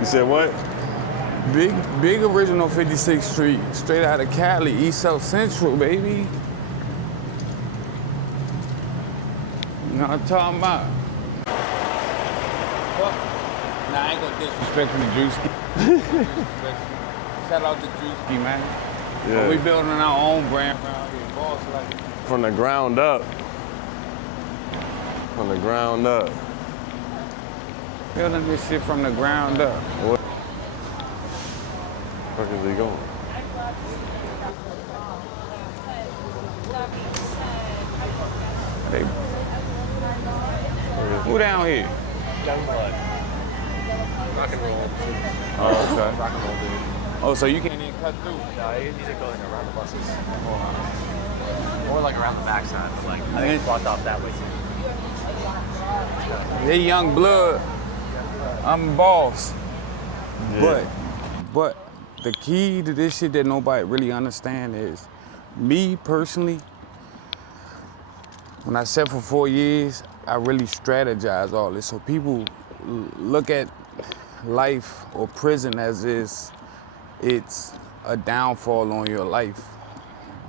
You said what? Big original 56th Street, straight out of Cali, East South Central, baby. You know what I'm talking about? What? Nah, I ain't gonna disrespect the Drewski. Shout out to Drewski, man. Yeah. But we building our own brand around here, boss. Like From the ground up. From the ground up. building this shit from the ground up. What? Where is he going? They, who down here? Youngblood. Rock and roll. Oh, okay. Rock and roll, dude. Oh, so you can't even cut through? No, he's going around the buses. More like around the backside, but like I think- blocked off that way too. They young blood. I'm boss. Yeah. But the key to this shit that nobody really understand is me personally, when I sat for 4 years, I really strategize all this. So people look at life or prison as it's a downfall on your life.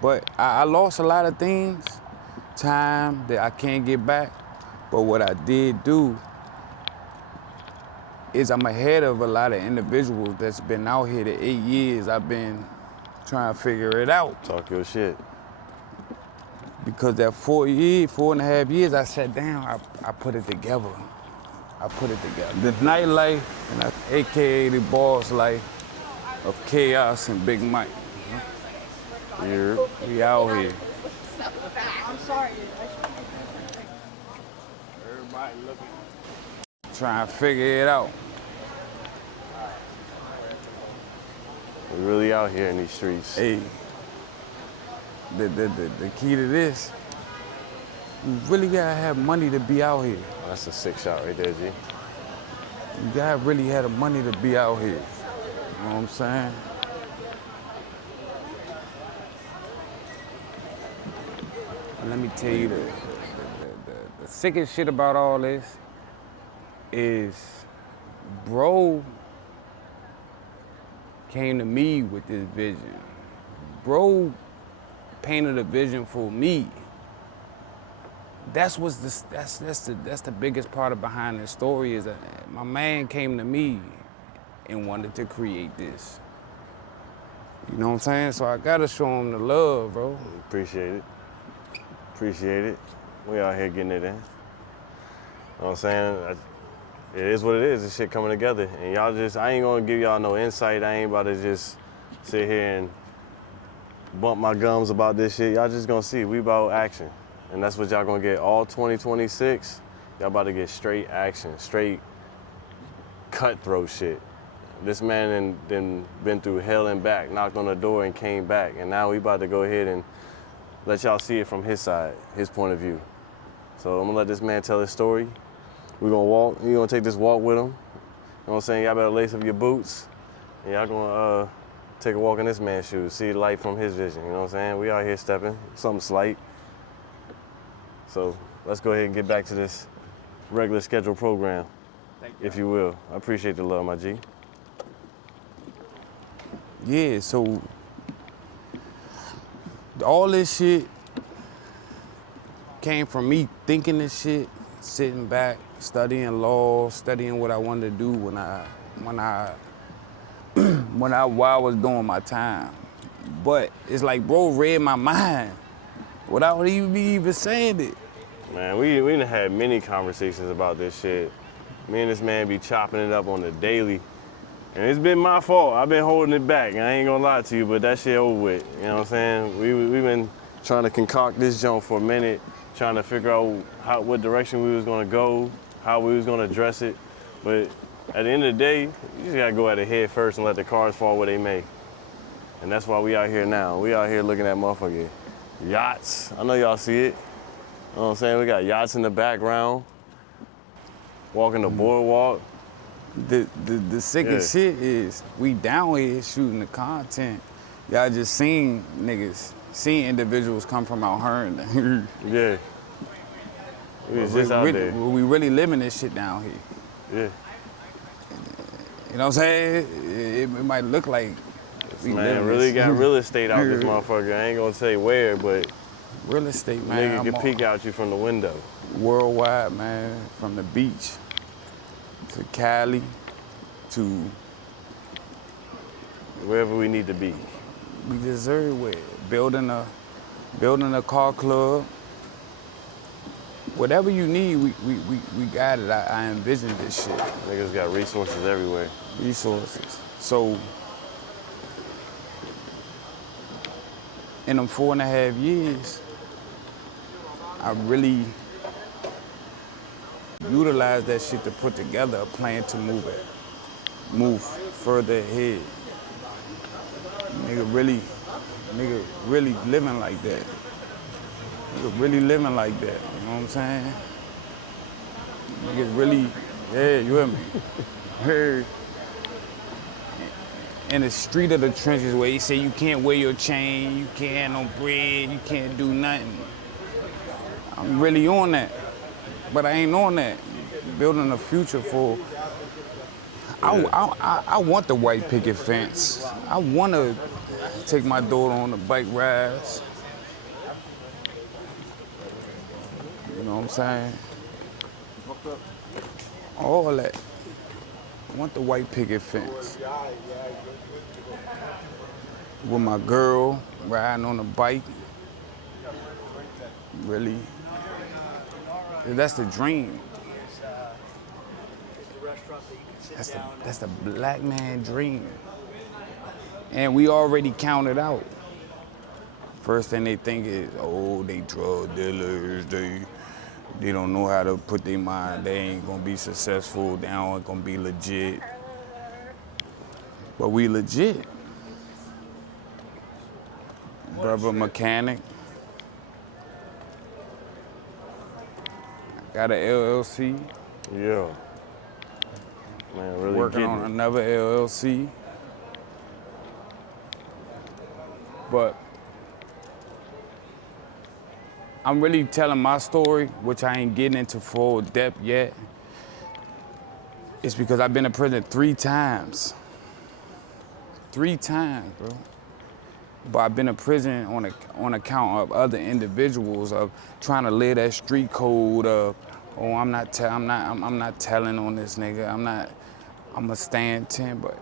But I lost a lot of things, time that I can't get back. But what I did do is I'm ahead of a lot of individuals that's been out here the 8 years. I've been trying to figure it out. Talk your shit. Because that 4.5 years, I sat down, I put it together. I put it together. The nightlife, and AKA the boss life of Chaos and Big Mike. Yeah. We out here. I'm sorry. Everybody looking, trying to figure it out. We really out here in these streets. Hey, the key to this, you really gotta have money to be out here. That's a sick shot right there, G. You gotta really have the money to be out here. You know what I'm saying? And let me tell you the sickest shit about all this is bro came to me with this vision. Bro painted a vision for me. That's the biggest part of behind this story is that my man came to me and wanted to create this. You know what I'm saying? So I gotta show him the love, bro. Appreciate it. Appreciate it. We out here getting it in. You know what I'm saying? It is what it is. This shit coming together. And y'all just, I ain't gonna give y'all no insight. I ain't about to just sit here and bump my gums about this shit. Y'all just gonna see. We about action. And that's what y'all gonna get all 2026. Y'all about to get straight action, straight cutthroat shit. This man then been through hell and back, knocked on the door and came back. And now we about to go ahead and let y'all see it from his side, his point of view. So I'm gonna let this man tell his story. We're gonna walk, you're gonna take this walk with him. You know what I'm saying? Y'all better lace up your boots. And y'all gonna take a walk in this man's shoes, see light from his vision, you know what I'm saying? We out here stepping, something slight. So let's go ahead and get back to this regular scheduled program, if you will. I appreciate the love, my G. Yeah, so all this shit came from me thinking this shit, sitting back, studying law, studying what I wanted to do while I was doing my time. But it's like bro read my mind without even saying it. Man, we done had many conversations about this shit. Me and this man be chopping it up on the daily. And it's been my fault. I've been holding it back. I ain't gonna lie to you, but that shit over with. You know what I'm saying? We've been trying to concoct this joint for a minute, trying to figure out what direction we was gonna go, how we was gonna address it. But at the end of the day, you just gotta go at it head first and let the cards fall where they may. And that's why we out here now. We out here looking at motherfucking yachts. I know y'all see it. You know what I'm saying? We got yachts in the background, walking the boardwalk. The sickest shit is we down here shooting the content. Y'all just seen individuals come from out here. Yeah. We was just out there. We really living this shit down here. Yeah. You know what I'm saying? It might look like we Man, living really this- got real estate out this motherfucker. I ain't gonna say where, but real estate, man. nigga I'm can all- peek out you from the window. worldwide, man, from the beach to Cali to Wherever we need to be. we just everywhere. Building a car club. Whatever you need, we got it. I envision this shit. Niggas got resources everywhere. Resources. So in them 4.5 years, I really utilized that shit to put together a plan to move further ahead. Nigga really living like that. Nigga really living like that. You know what I'm saying? Nigga really, yeah, you hear me? Hey. In the street of the trenches where you say you can't wear your chain, you can't have no bread, you can't do nothing. I'm really on that, but I ain't on that. Building a future for. I want the white picket fence. I want to take my daughter on the bike rides. You know what I'm saying? All that. I want the white picket fence. With my girl riding on a bike. Really. That's the dream. That's the black man dream. And we already counted out. First thing they think is, oh, they drug dealers, they don't know how to put their mind, they ain't gonna be successful, they ain't gonna be legit. But we legit. Brother mechanic. Got an LLC. Yeah. Man, really Working getting on it. another LLC. But I'm really telling my story, which I ain't getting into full depth yet. It's because I've been to prison 3 times. 3 times, bro. But I've been to prison on account of other individuals of trying to live that street code of, oh, I'm not telling on this nigga. I'ma stand 10, but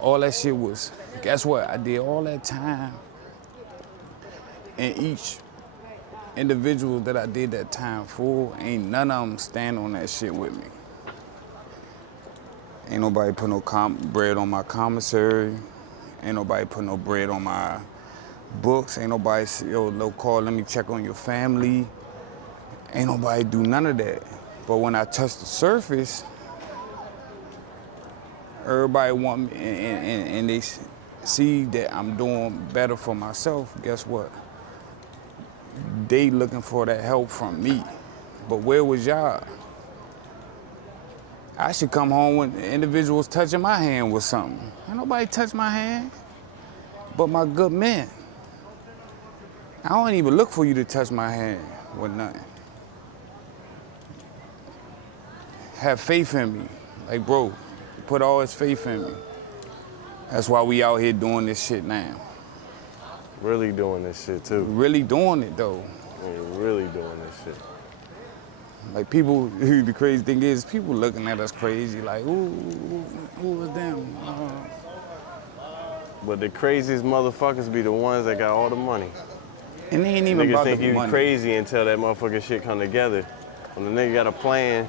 all that shit was, guess what? I did all that time. And each individual that I did that time for, ain't none of them stand on that shit with me. Ain't nobody put no bread on my commissary. Ain't nobody put no bread on my books. Ain't nobody say, yo, no call, let me check on your family. Ain't nobody do none of that. But when I touch the surface, everybody want me, and they see that I'm doing better for myself, guess what? They looking for that help from me. But where was y'all? I should come home when individuals touching my hand with something. Ain't nobody touch my hand but my good men. I don't even look for you to touch my hand with nothing. Have faith in me. Like, bro, put all his faith in me. That's why we out here doing this shit now. Really doing this shit too. Really doing it though. Man, really doing this shit. Like people, the crazy thing is, people looking at us crazy, like, who was them? But the craziest motherfuckers be the ones that got all the money. And they ain't even Niggas about think the you money. crazy until that motherfucking shit come together. When the nigga got a plan,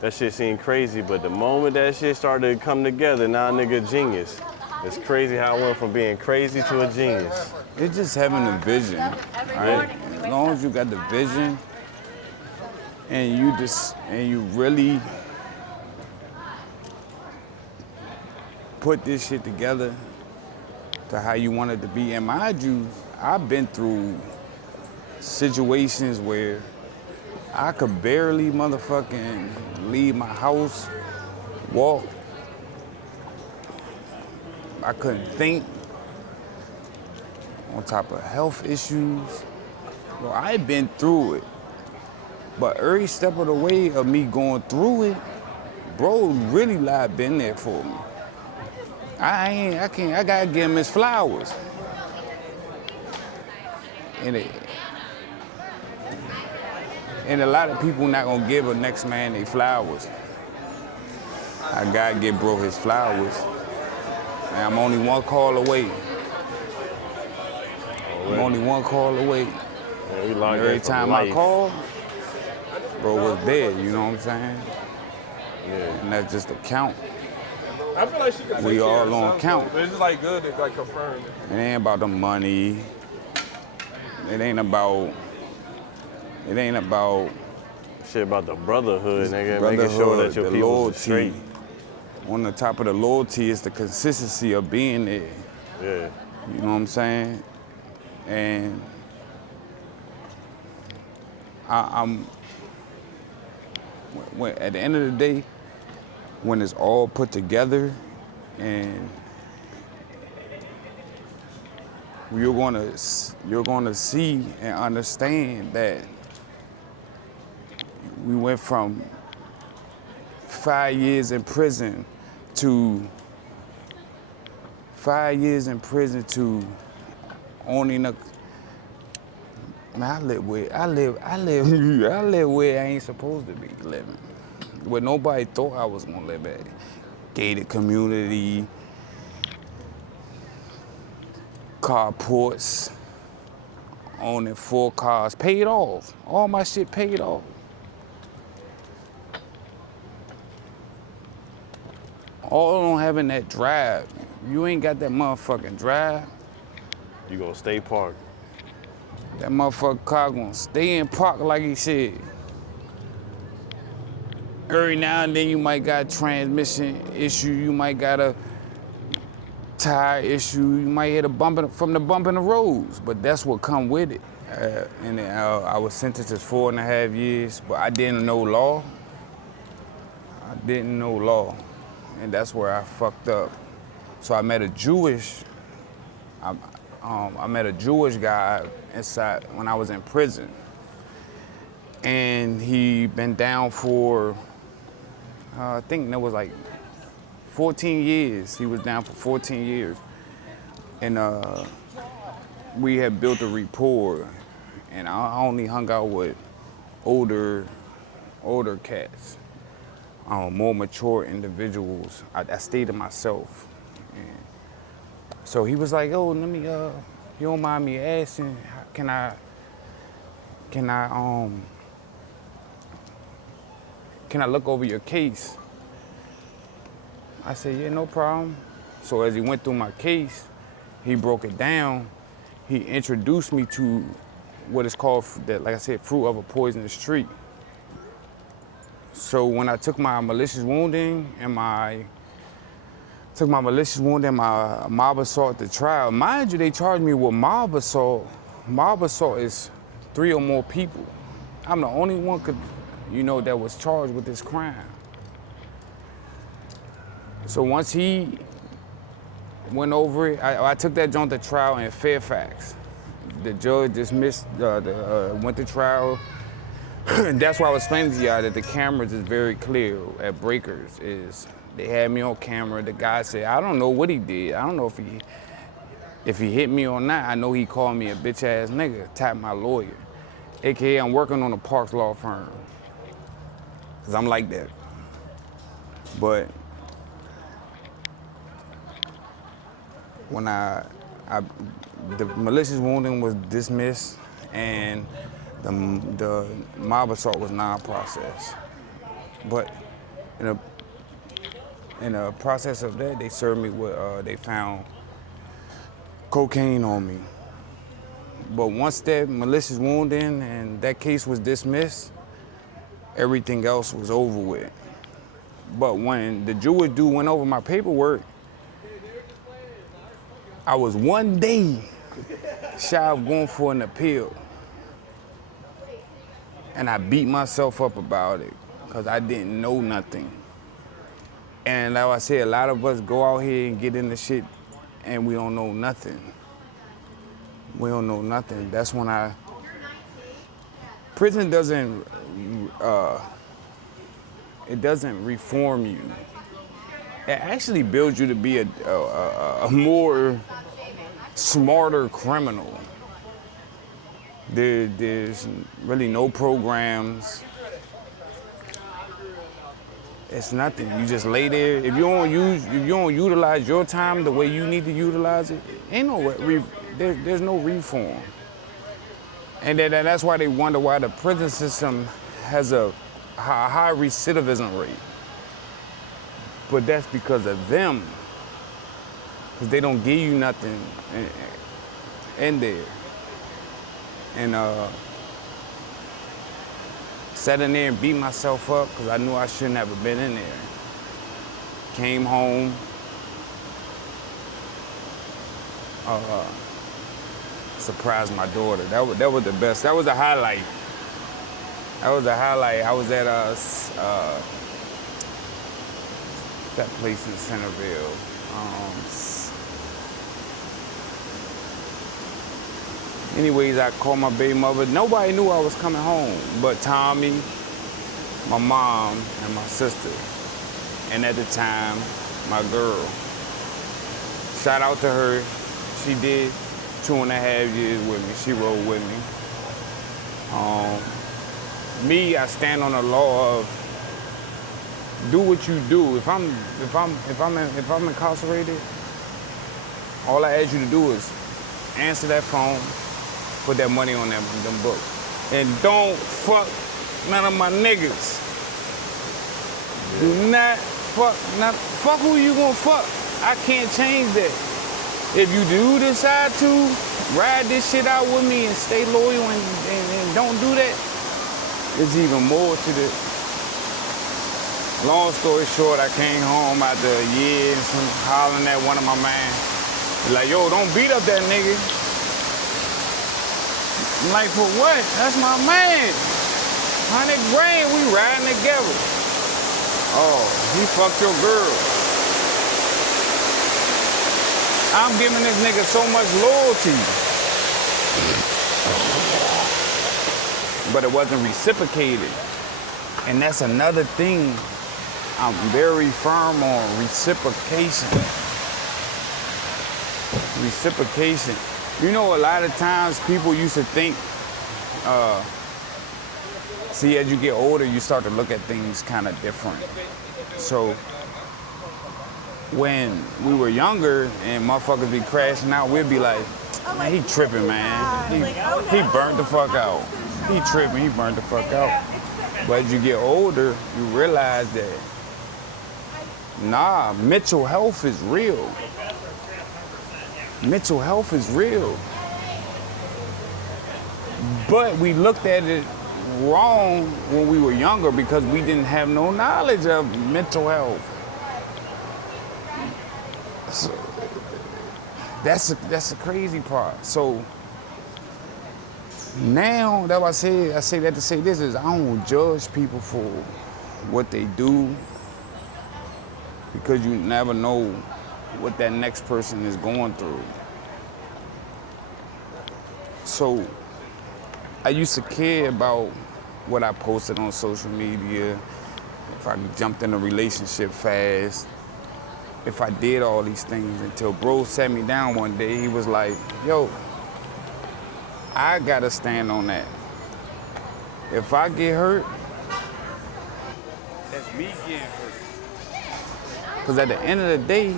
that shit seem crazy, but the moment that shit started to come together, now nigga genius. It's crazy how I went from being crazy to a genius. It's just having a vision, right? As long as you got the vision and you really put this shit together to how you want it to be. And mind you, I've been through situations where I could barely motherfucking leave my house, walk. I couldn't think. On top of health issues. Well, I've been through it. But every step of the way of me going through it, bro really like been there for me. I gotta give him his flowers. And a lot of people not gonna give a next man their flowers. I gotta give bro his flowers. And I'm only one call away. I'm only one call away. Yeah, we locked Every in for time life. I call, bro was there, you know what I'm saying? Yeah. And that's just a count. I feel like she could We take care all of on something, count. but it's just like good to like confirm it. It ain't about the money. It ain't about Shit about the brotherhood, nigga. Making sure that your the people loyalty. straight. On the top of the loyalty is the consistency of being there. Yeah. You know what I'm saying? And I'm at the end of the day, when it's all put together and you're gonna see and understand that we went from 5 years in prison to 5 years in prison to owning a. Man, I live where I ain't supposed to be living. Where nobody thought I was gonna live at. Gated community, carports, owning 4 cars, paid off. All my shit paid off. All on having that drive. You ain't got that motherfucking drive. You gonna stay parked. That motherfucking car gonna stay in park like he said. Every now and then you might got a transmission issue, you might got a tire issue, you might hit a bump from the bump in the roads, but that's what come with it. And I was sentenced to 4.5 years, but I didn't know law. And that's where I fucked up. So I met a Jewish guy inside when I was in prison. And he been down for, I think that was like 14 years. He was down for 14 years. And we had built a rapport. And I only hung out with older cats, more mature individuals. I stayed to myself. And so he was like, "Oh, let me, you don't mind me asking, can I look over your case?" I said, "Yeah, no problem." So as he went through my case, he broke it down. He introduced me to what is called, like I said, fruit of a poisonous tree. So when I took my malicious wounding and my mob assault to trial, mind you, they charged me with mob assault. Mob assault is 3 or more people. I'm the only one that was charged with this crime. So once he went over it, I took that joint to trial in Fairfax. The judge dismissed, went to trial. That's why I was explaining to y'all that the cameras is very clear at Breakers. They had me on camera. The guy said, "I don't know what he did. I don't know if he hit me or not. I know he called me a bitch ass nigga, tapped my lawyer. AKA I'm working on a Parks law firm. Cause I'm like that. But when the malicious wounding was dismissed and the mob assault was non-processed. But in the process of that, they served me with, they found cocaine on me. But once that malicious wounding and that case was dismissed, everything else was over with. But when the Jewish dude went over my paperwork, I was one day shy of going for an appeal. And I beat myself up about it because I didn't know nothing. And like I said, a lot of us go out here and get into shit and we don't know nothing. We don't know nothing. That's when prison doesn't it doesn't reform you. It actually builds you to be a more smarter criminal. There's really no programs. It's nothing. You just lay there. If you don't utilize your time the way you need to utilize it, ain't no there's no reform. And that's why they wonder why the prison system has a high recidivism rate. But that's because of them. Because they don't give you nothing in there. And sat in there and beat myself up because I knew I shouldn't have been in there. Came home. Surprised my daughter. That was the best. That was a highlight. That was a highlight. I was at that place in Centerville. Anyways, I called my baby mother. Nobody knew I was coming home but Tommy, my mom, and my sister. And at the time, my girl. Shout out to her. She did 2.5 years with me. She rode with me. Me, I stand on the law of do what you do. If I'm incarcerated, all I ask you to do is answer that phone, put that money on them books, and don't fuck none of my niggas. Do not fuck who you gonna fuck. I can't change that. If you do decide to ride this shit out with me and stay loyal and don't do that, there's even more to this. Long story short, I came home after a year and some hollering at one of my man. Like, yo, don't beat up that nigga. I'm like, for what? That's my man. 100 grand, we riding together. Oh, he fucked your girl. I'm giving this nigga so much loyalty. But it wasn't reciprocated. And that's another thing I'm very firm on, reciprocation. Reciprocation. You know, a lot of times people used to think, see, as you get older, you start to look at things kind of different. So when we were younger and motherfuckers be crashing out, we'd be like, man, he tripping, man. He burnt the fuck out. He tripping, he burnt the fuck out. But as you get older, you realize that, nah, mental health is real. Mental health is real. But we looked at it wrong when we were younger because we didn't have no knowledge of mental health. So that's the crazy part. So now that I say that to say this is I don't judge people for what they do because you never know what that next person is going through. So I used to care about what I posted on social media, if I jumped in a relationship fast, if I did all these things until bro sat me down one day, he was like, yo, I gotta stand on that. If I get hurt, that's me getting hurt. Because at the end of the day,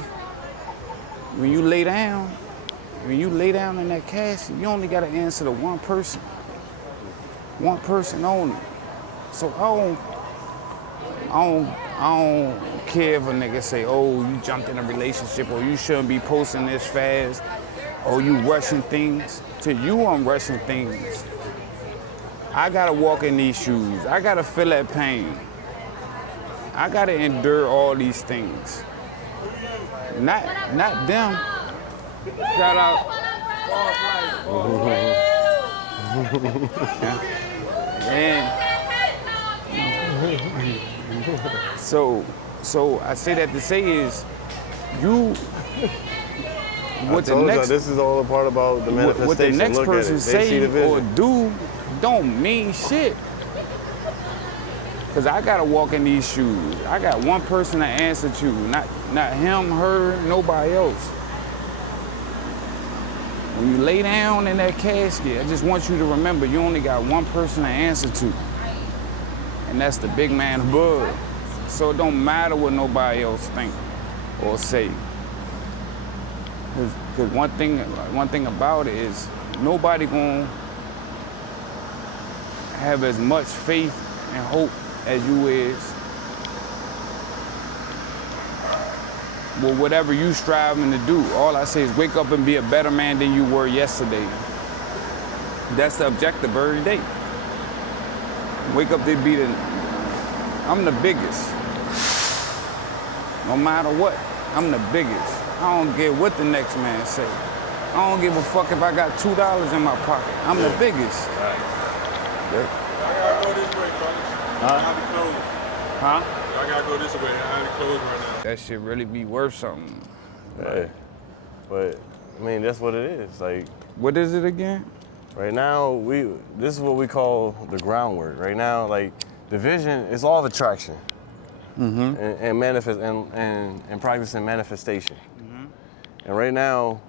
when you lay down in that casket, you only gotta answer to one person. One person only. So I don't care if a nigga say, oh, you jumped in a relationship, or you shouldn't be posting this fast, or you rushing things. To you, I'm rushing things. I gotta walk in these shoes. I gotta feel that pain. I gotta endure all these things. Not them. Shout out. And so I say that to say is you what the next this is all a part about the manifestation. What the next person say or vision. do don't mean shit. Cause I gotta walk in these shoes. I got one person to answer to, not him, her, nobody else. When you lay down in that casket, I just want you to remember you only got one person to answer to. And that's the big man above. So it don't matter what nobody else think or say. Cause one thing about it is nobody gonna have as much faith and hope as you is with whatever you striving to do. All I say is wake up and be a better man than you were yesterday. That's the objective every day. Wake up to be I'm the biggest. No matter what, I'm the biggest. I don't care what the next man say. I don't give a fuck if I got $2 in my pocket. I'm the biggest. I gotta go this way, fellas. I be closing. Huh? I gotta go this way. I ain't closing right now. That shit really be worth something. Yeah. But I mean, that's what it is. Like, What is it again? right now, this is what we call the groundwork. Right now, like, the vision is all of attraction. And manifest and practicing manifestation. And right now,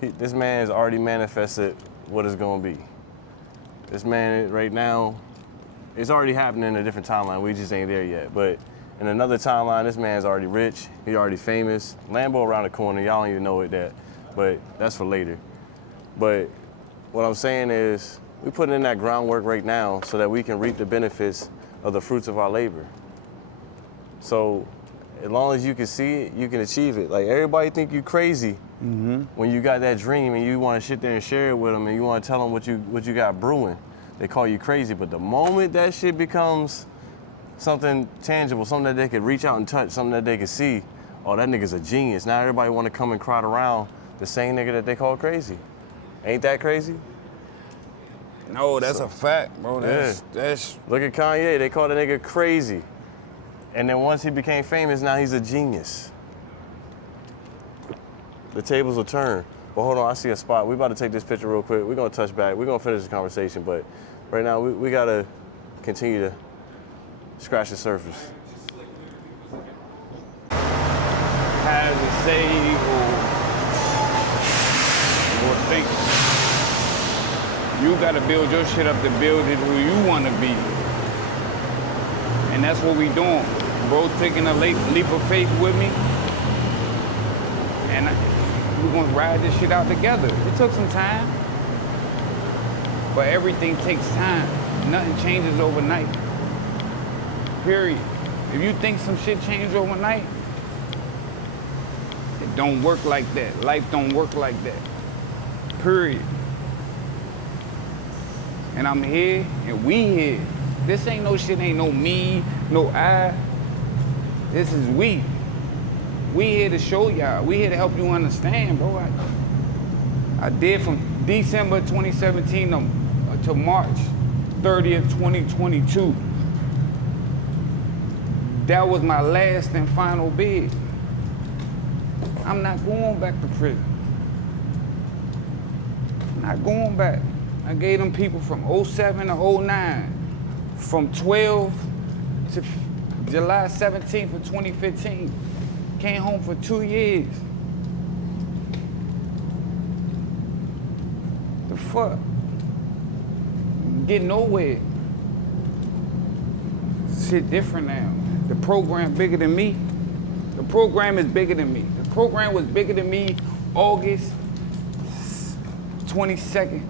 this man has already manifested what it's gonna be. This man right now, it's already happening in a different timeline. We just ain't there yet. But in another timeline, this man's already rich. He already famous. Lambo around the corner. Y'all don't even know it that, but that's for later. But what I'm saying is, we're putting in that groundwork right now so that we can reap the benefits of the fruits of our labor. So as long as you can see it, you can achieve it. Like, everybody think you crazy when you got that dream and you want to sit there and share it with them and you want to tell them what you got brewing. They call you crazy. But the moment that shit becomes something tangible, something that they could reach out and touch, something that they could see, oh, that nigga's a genius. Now everybody want to come and crowd around the same nigga that they call crazy. Ain't that crazy? No, that's a fact, bro. That's Look at Kanye. They call the nigga crazy. And then once he became famous, now he's a genius. The tables will turn. But hold on, I see a spot. We about to take this picture real quick. We're gonna touch back. We're gonna finish the conversation, but right now we gotta continue to scratch the surface. has to say or think. You gotta build your shit up to build it who you wanna be. And that's what we doing. Bro taking a leap of faith with me. And we're gonna ride this shit out together. It took some time. But everything takes time. Nothing changes overnight. Period. If you think some shit changed overnight, it don't work like that. Life don't work like that. Period. And I'm here, and we here. This ain't no shit, ain't no me, no I. This is we. We here to show y'all. We here to help you understand, bro. I did from December 2017 to March 30th, 2022. That was my last and final bid. I'm not going back to prison. Not going back. I gave them people from 07 to 09, from 12 to July 17th of 2015. Came home for 2 years. The fuck? Get nowhere. Shit different now. The program bigger than me. The program is bigger than me. The program was bigger than me August 22nd,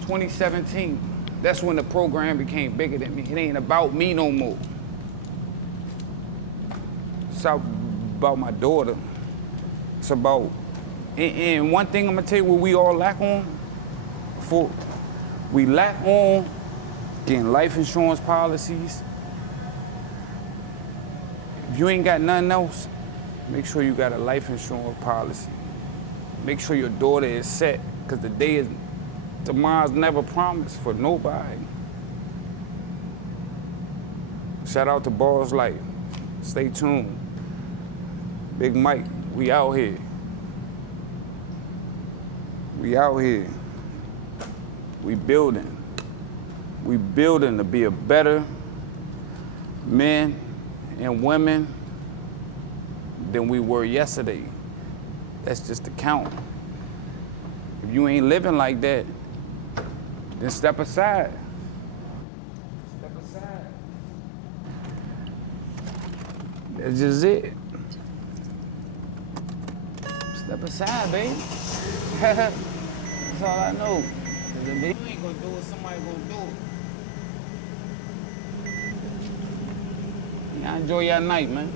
2017. That's when the program became bigger than me. It ain't about me no more. It's about my daughter. It's about, and one thing I'm gonna tell you what we all lack on, we lack on getting life insurance policies. If you ain't got nothing else, make sure you got a life insurance policy. Make sure your daughter is set, because tomorrow's never promised for nobody. Shout out to Boss Life. Stay tuned. Big Mike, we out here. We out here. We building. We building to be a better men and women than we were yesterday. That's just the count. If you ain't living like that, then step aside. Step aside. That's just it. Step aside, baby. That's all I know. 'Cause if you ain't gonna do it, somebody gonna do it. Y'all enjoy your night, man.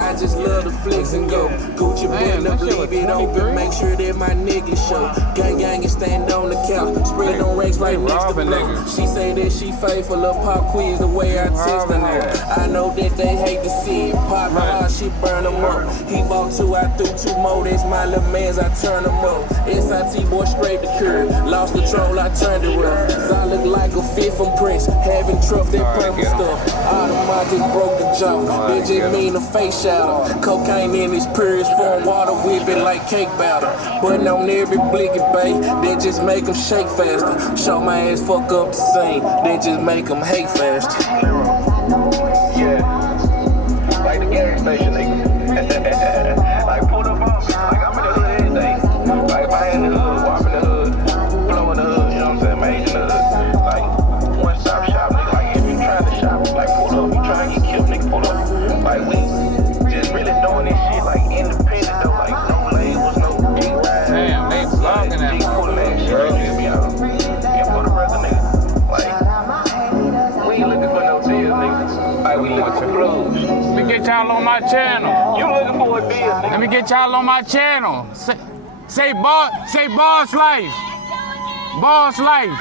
I just love the flex and go. Gucci button up, leave it open. Make sure that my niggas show. Gang and stand on the couch. Spread on racks right next to blow. She say that she faithful of pop quiz the way I text her. I know that they hate to see it. Pop hard, she burn them up. He bought 2, I threw 2 more. That's my little mans, I turn them up. SIT boy straight to curb. Lost control, I turned it up. I look like a fit from Prince. Having truck that purple stuff. Automatic broke the jaw. That just mean a face shadow. Cocaine in his purest form, water whip it like cake batter. Putting on every blicky bay, that just make him shake faster. Show my ass fuck up the same, that just make him hate faster. Yeah, like the gas station, nigga. Like pulled up on me, like I'm in the hood every day. Like if I in the hood, walk in the hood, blow in the hood, you know what I'm saying, major in the hood. Like one stop shop, nigga. Like if you trying to shop, like pull up, you trying to get killed, nigga, pull up. Like we just really doing this shit like independent though, like no labels, no G-Ride. Damn, they vlogging that motherfucker. Shit, right, be out. And for the rest of niggas, like we ain't looking for no deals, niggas. Like we looking for clothes. Let me get y'all on my channel. You looking for a deal, nigga? Let me get y'all on my channel. Say boss life. Boss life.